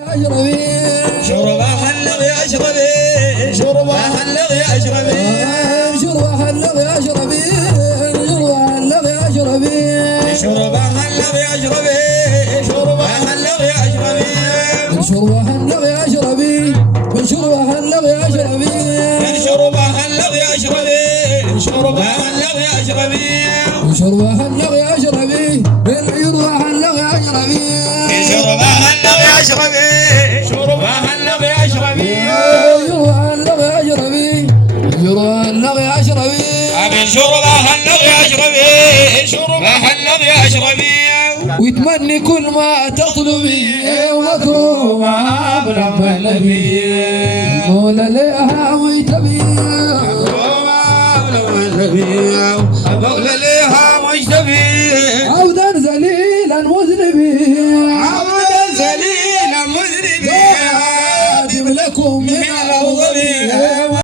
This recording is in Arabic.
اشربي شربة هلغ يا اشربي شربة هلغ يا اشربي شربة هلغ يا اشربي شربة هلغ يا اشربي شربة هلغ يا اشربي شربة هلغ يا اشربي شربة هلغ يا اشربي شربة هلغ يا اشربي شربة هلغ يا اشربي شربة هلغ يا اشربي شربة هلغ يا اشربي شربة هلغ يا اشربي شربة هلغ يا اشربي شربة هلغ يا اشربي أبي شربة هلغ يا اشربي شربة هلغ يا اشربي ويتمني كل ما تطلبي ومكرومة برب النبي المولى لها ويتبي مولى لها مجتبي عودا ذليلا مذنبي عبدا ذليلا مذنبي لكم من من الأول